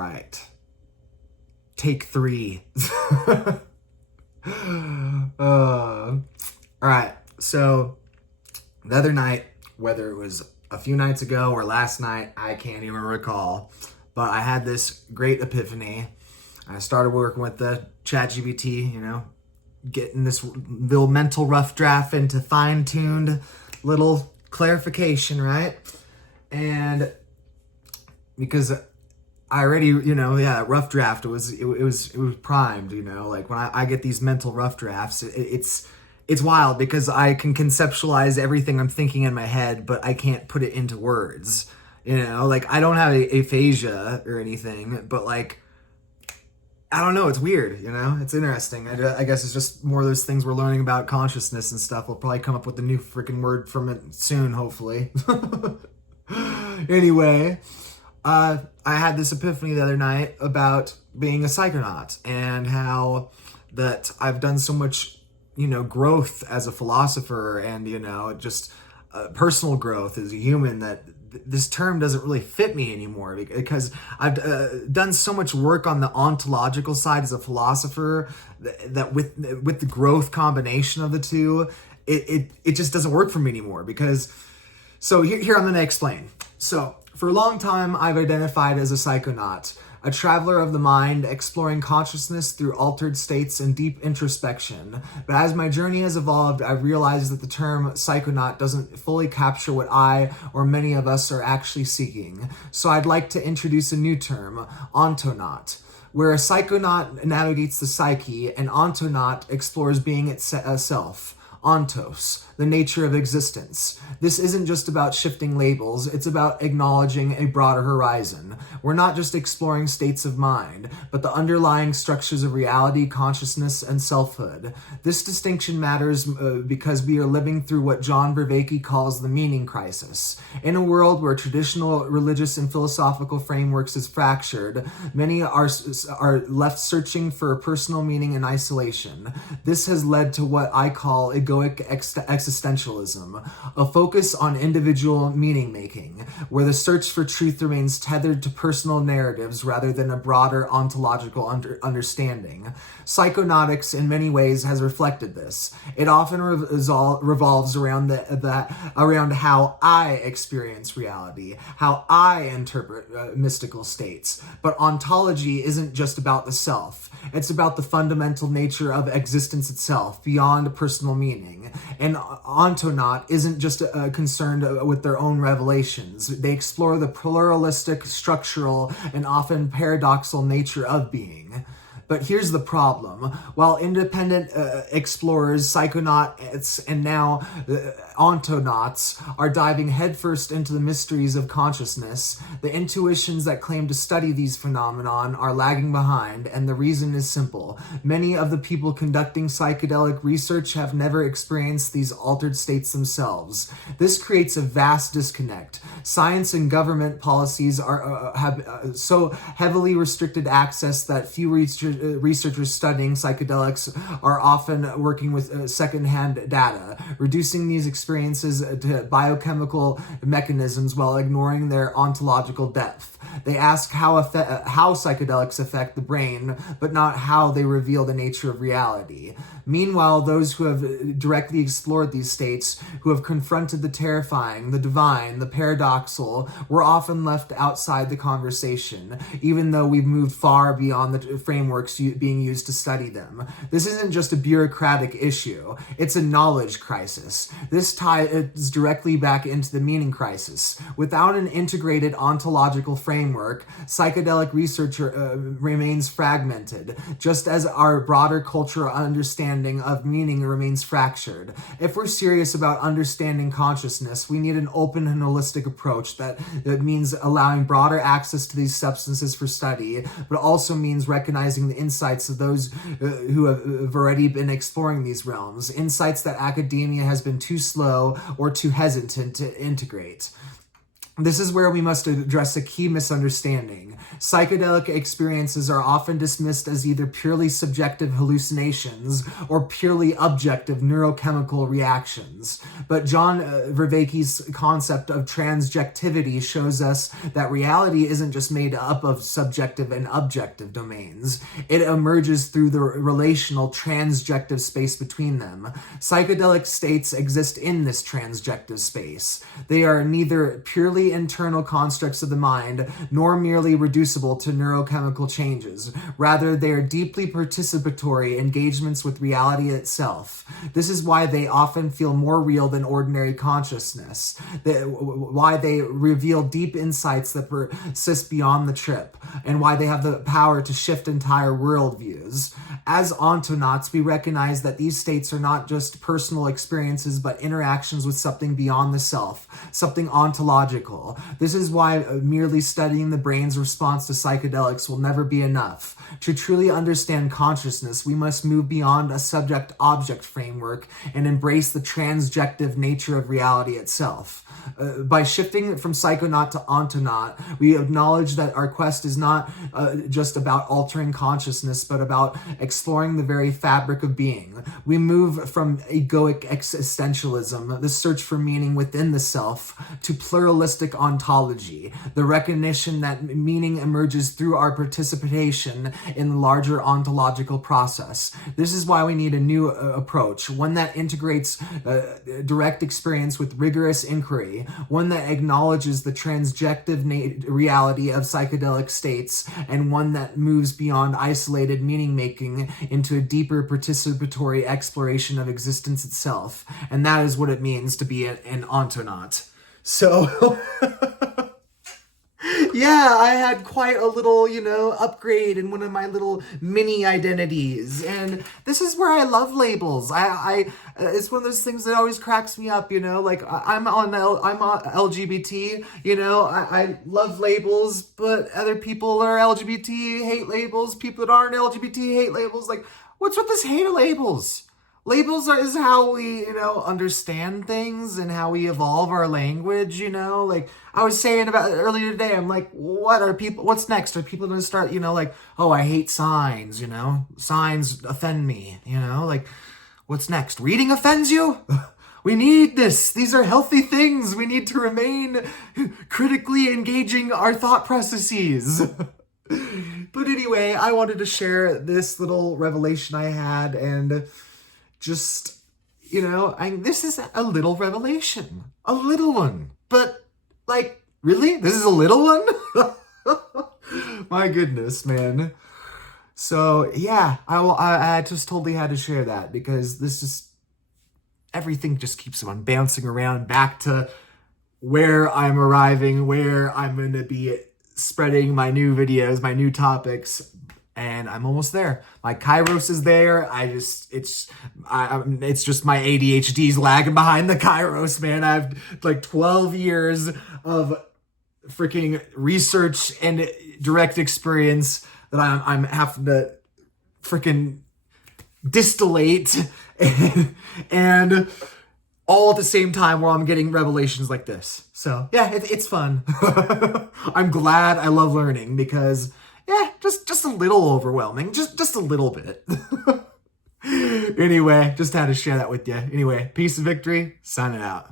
right. Take 3. All right. So the other night, whether it was a few nights ago or last night, I can't even recall, but I had this great epiphany. I started working with the ChatGPT, getting this little mental rough draft into fine-tuned little clarification, right? And because I already, rough draft, it was primed, like when I get these mental rough drafts, it's wild because I can conceptualize everything I'm thinking in my head, but I can't put it into words, like I don't have aphasia or anything, but like, I don't know, it's weird, it's interesting. I guess it's just more of those things we're learning about consciousness and stuff. We'll probably come up with a new freaking word from it soon, hopefully. Anyway, I had this epiphany the other night about being a psychonaut and how that I've done so much, growth as a philosopher and, just personal growth as a human that this term doesn't really fit me anymore because I've done so much work on the ontological side as a philosopher that with the growth combination of the two, it just doesn't work for me anymore because, so here I'm going to explain. So for a long time, I've identified as a psychonaut, a traveler of the mind exploring consciousness through altered states and deep introspection. But as my journey has evolved, I've realized that the term psychonaut doesn't fully capture what I or many of us are actually seeking. So I'd like to introduce a new term, ontonaut, where a psychonaut navigates the psyche and ontonaut explores being itself. Ontos, the nature of existence. This isn't just about shifting labels, it's about acknowledging a broader horizon. We're not just exploring states of mind, but the underlying structures of reality, consciousness, and selfhood. This distinction matters because we are living through what John Vervaeke calls the meaning crisis. In a world where traditional religious and philosophical frameworks is fractured, many are left searching for personal meaning in isolation. This has led to what I call egoic existentialism, a focus on individual meaning-making, where the search for truth remains tethered to personal narratives rather than a broader ontological understanding. Psychonautics, in many ways, has reflected this. It often revolves around around how I experience reality, how I interpret mystical states. But ontology isn't just about the self. It's about the fundamental nature of existence itself, beyond personal meaning. And Ontonaut isn't just concerned with their own revelations. They explore the pluralistic, structural, and often paradoxical nature of being. But here's the problem. While independent explorers, psychonauts, and now ontonauts are diving headfirst into the mysteries of consciousness, the intuitions that claim to study these phenomenon are lagging behind, and the reason is simple. Many of the people conducting psychedelic research have never experienced these altered states themselves. This creates a vast disconnect. Science and government policies have so heavily restricted access that few researchers studying psychedelics are often working with secondhand data, reducing these experiences to biochemical mechanisms while ignoring their ontological depth. They ask how psychedelics affect the brain, but not how they reveal the nature of reality. Meanwhile, those who have directly explored these states, who have confronted the terrifying, the divine, the paradoxical, were often left outside the conversation, even though we've moved far beyond the frameworks being used to study them. This isn't just a bureaucratic issue, it's a knowledge crisis. This ties directly back into the meaning crisis. Without an integrated ontological framework, psychedelic research remains fragmented, just as our broader cultural understanding of meaning remains fractured. If we're serious about understanding consciousness, we need an open and holistic approach that means allowing broader access to these substances for study, but also means recognizing the insights of those who have already been exploring these realms, insights that academia has been too slow or too hesitant to integrate. This is where we must address a key misunderstanding. Psychedelic experiences are often dismissed as either purely subjective hallucinations or purely objective neurochemical reactions. But John Vervaeke's concept of transjectivity shows us that reality isn't just made up of subjective and objective domains. It emerges through the relational transjective space between them. Psychedelic states exist in this transjective space. They are neither purely internal constructs of the mind, nor merely reducible to neurochemical changes. Rather, they are deeply participatory engagements with reality itself. This is why they often feel more real than ordinary consciousness, why they reveal deep insights that persist beyond the trip, and why they have the power to shift entire worldviews. As ontonauts, we recognize that these states are not just personal experiences, but interactions with something beyond the self, something ontological. This is why merely studying the brain's response to psychedelics will never be enough. To truly understand consciousness, we must move beyond a subject-object framework and embrace the transjective nature of reality itself. By shifting from Psychonaut to Ontonaut, we acknowledge that our quest is not just about altering consciousness, but about exploring the very fabric of being. We move from egoic existentialism, the search for meaning within the self, to pluralistic ontology, the recognition that meaning emerges through our participation in the larger ontological process. This is why we need a new approach, one that integrates direct experience with rigorous inquiry, one that acknowledges the transjective reality of psychedelic states, and one that moves beyond isolated meaning-making into a deeper participatory exploration of existence itself. And that is what it means to be an ontonaut. So, yeah, I had quite a little, upgrade in one of my little mini identities. And this is where I love labels. It's one of those things that always cracks me up, like I'm on LGBT, I love labels, but other people are LGBT, hate labels. People that aren't LGBT hate labels. Like, what's with this hate of labels? Labels is how we, understand things and how we evolve our language, Like I was saying about earlier today, I'm like, what's next? Are people going to start, like, oh, I hate signs, Signs offend me, Like, what's next? Reading offends you? We need this. These are healthy things. We need to remain critically engaging our thought processes. But anyway, I wanted to share this little revelation I had, and just, this is a little revelation. A little one. But, like, really? This is a little one? My goodness, man. So, yeah, I just totally had to share that, because everything just keeps on bouncing around back to where I'm arriving, where I'm going to be spreading my new videos, my new topics. And I'm almost there. My Kairos is there. It's just my ADHD's lagging behind the Kairos, man. I've like 12 years of freaking research and direct experience that I'm having to freaking distillate and all at the same time while I'm getting revelations like this. So yeah, it's fun. I'm glad. I love learning, because yeah, just a little overwhelming. Just a little bit. Anyway, just had to share that with you. Anyway, peace and victory. Signing out.